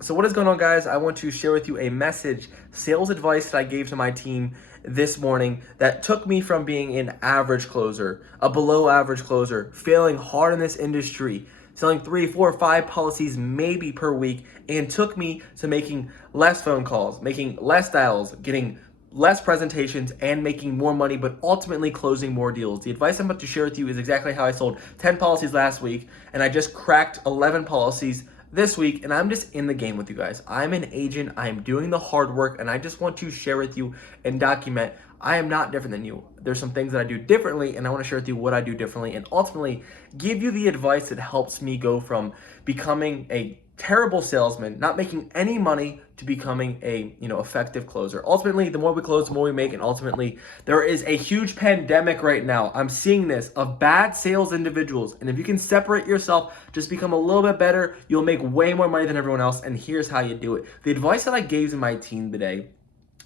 So what is going on, guys? I want to share with you a message, sales advice that I gave to my team this morning that took me from being an average closer, a below average closer, failing hard in this industry, selling 3, 4, 5 policies maybe per week, and took me to making less phone calls, making less dials, getting less presentations, and making more money, but ultimately closing more deals. The advice I'm about to share with you is exactly how I sold 10 policies last week, and I just cracked 11 policies this week, and I'm just in the game with you guys. I'm an agent, I'm doing the hard work, and I just want to share with you and document I am not different than you. There's some things that I do differently, and I want to share with you what I do differently, and ultimately give you the advice that helps me go from becoming a terrible salesman, not making any money, to becoming a effective closer. Ultimately, the more we close, the more we make, and ultimately, there is a huge pandemic right now. I'm seeing this of bad sales individuals, and if you can separate yourself, just become a little bit better, you'll make way more money than everyone else. And here's how you do it. The advice that I gave to my team today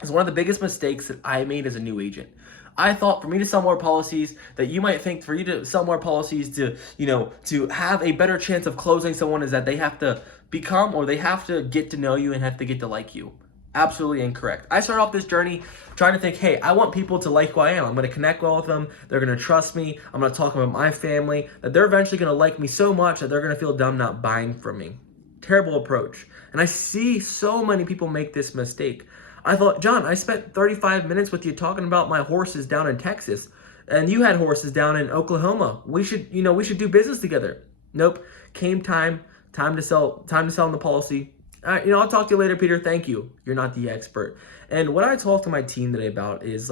is one of the biggest mistakes that I made as a new agent. I thought for me to sell more policies, that you might think for you to sell more policies to have a better chance of closing someone is that they have to become, or they have to get to know you and have to get to like you. Absolutely incorrect. I started off this journey trying to think, hey, I want people to like who I am. I'm going to connect well with them. They're going to trust me. I'm going to talk about my family, that they're eventually going to like me so much that they're going to feel dumb not buying from me. Terrible approach. And I see so many people make this mistake. I thought, John, I spent 35 minutes with you talking about my horses down in Texas, and you had horses down in Oklahoma. We should do business together. Nope. Came time to sell on the policy. All right, I'll talk to you later, Peter. Thank you. You're not the expert. And what I talked to my team today about is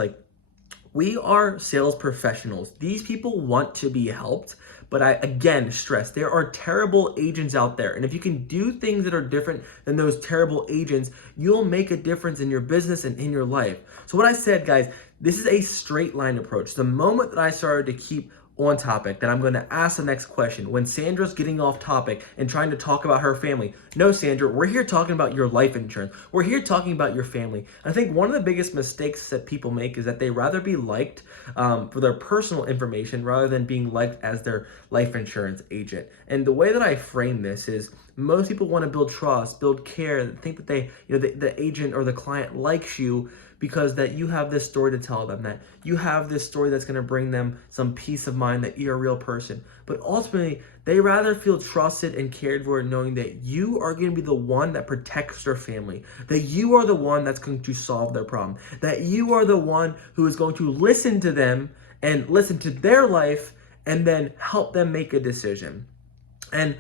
we are sales professionals. These people want to be helped, but I, again, stress, there are terrible agents out there. And if you can do things that are different than those terrible agents, you'll make a difference in your business and in your life. So what I said, guys, this is a straight line approach. The moment that I started to keep on topic, that I'm going to ask the next question. When Sandra's getting off topic and trying to talk about her family, no, Sandra, we're here talking about your life insurance. We're here talking about your family. I think one of the biggest mistakes that people make is that they rather be liked for their personal information rather than being liked as their life insurance agent. And the way that I frame this is most people want to build trust, build care, think that the agent or the client likes you because that you have this story to tell them, that you have this story that's going to bring them some peace of mind that you're a real person. But ultimately, they rather feel trusted and cared for, knowing that you are going to be the one that protects their family, that you are the one that's going to solve their problem, that you are the one who is going to listen to them and listen to their life and then help them make a decision. And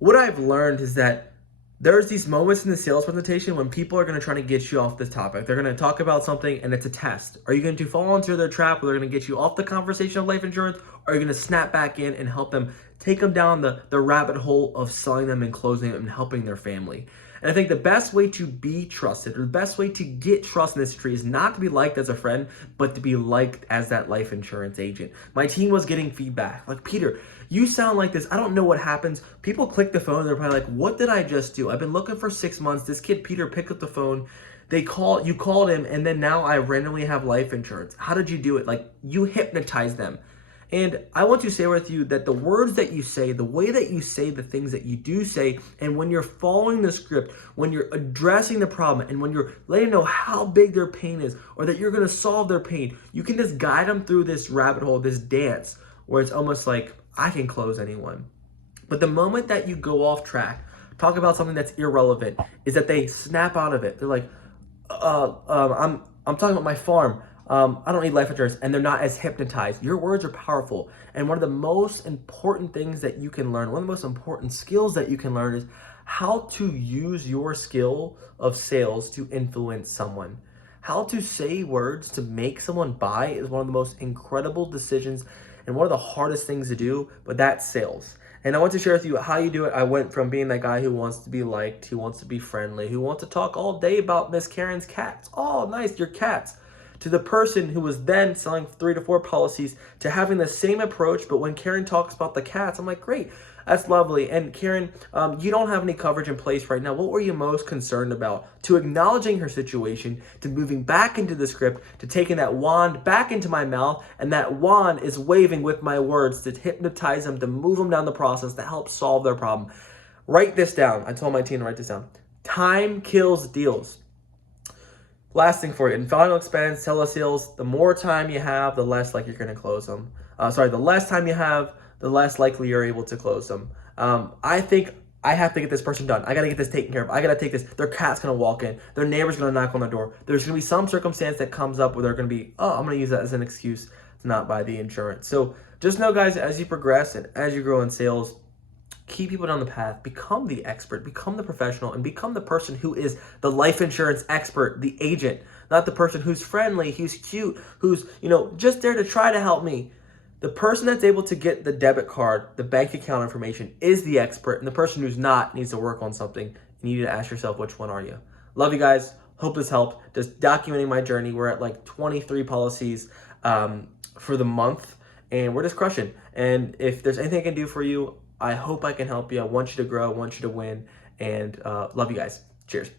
what I've learned is that there's these moments in the sales presentation when people are going to try to get you off this topic. They're going to talk about something and it's a test. Are you going to fall into their trap where they're going to get you off the conversation of life insurance? Or are you going to snap back in and help them take them down the rabbit hole of selling them and closing them and helping their family? And I think the best way to be trusted, or the best way to get trust in this tree, is not to be liked as a friend, but to be liked as that life insurance agent. My team was getting feedback. Like, Peter, you sound like this. I don't know what happens. People click the phone. They're probably like, what did I just do? I've been looking for 6 months. This kid, Peter, picked up the phone. You called him, and then now I randomly have life insurance. How did you do it? Like, you hypnotized them. And I want to share with you that the words that you say, the way that you say the things that you do say, and when you're following the script, when you're addressing the problem, and when you're letting them know how big their pain is, or that you're going to solve their pain, you can just guide them through this rabbit hole, this dance, where it's almost like, I can close anyone. But the moment that you go off track, talk about something that's irrelevant, is that they snap out of it. They're like, I'm talking about my farm. I don't need life insurance, and they're not as hypnotized. Your words are powerful. And one of the most important things that you can learn, one of the most important skills that you can learn, is how to use your skill of sales to influence someone. How to say words to make someone buy is one of the most incredible decisions and one of the hardest things to do, but that's sales. And I want to share with you how you do it. I went from being that guy who wants to be liked, who wants to be friendly, who wants to talk all day about Miss Karen's cats. Oh, nice, your cats. To the person who was then selling 3 to 4 policies, to having the same approach, but when Karen talks about the cats, I'm like, great, that's lovely. And Karen, you don't have any coverage in place right now. What were you most concerned about? To acknowledging her situation, to moving back into the script, to taking that wand back into my mouth, and that wand is waving with my words to hypnotize them, to move them down the process, to help solve their problem. Write this down. I told my team to write this down. Time kills deals. Last thing for you, in final expense, telesales, the more time you have, the less likely you're going to close them. The less time you have, the less likely you're able to close them. I think I have to get this person done. I got to get this taken care of. I got to take this. Their cat's going to walk in. Their neighbor's going to knock on the door. There's going to be some circumstance that comes up where they're going to be, oh, I'm going to use that as an excuse to not buy the insurance. So just know, guys, as you progress and as you grow in sales, keep people down the path, become the expert, become the professional, and become the person who is the life insurance expert, the agent, not the person who's friendly, who's cute, who's, just there to try to help me. The person that's able to get the debit card, the bank account information is the expert, and the person who's not needs to work on something. And you need to ask yourself, which one are you? Love you guys. Hope this helped. Just documenting my journey. We're at like 23 policies for the month, and we're just crushing. And if there's anything I can do for you, I hope I can help you. I want you to grow. I want you to win. And love you guys. Cheers.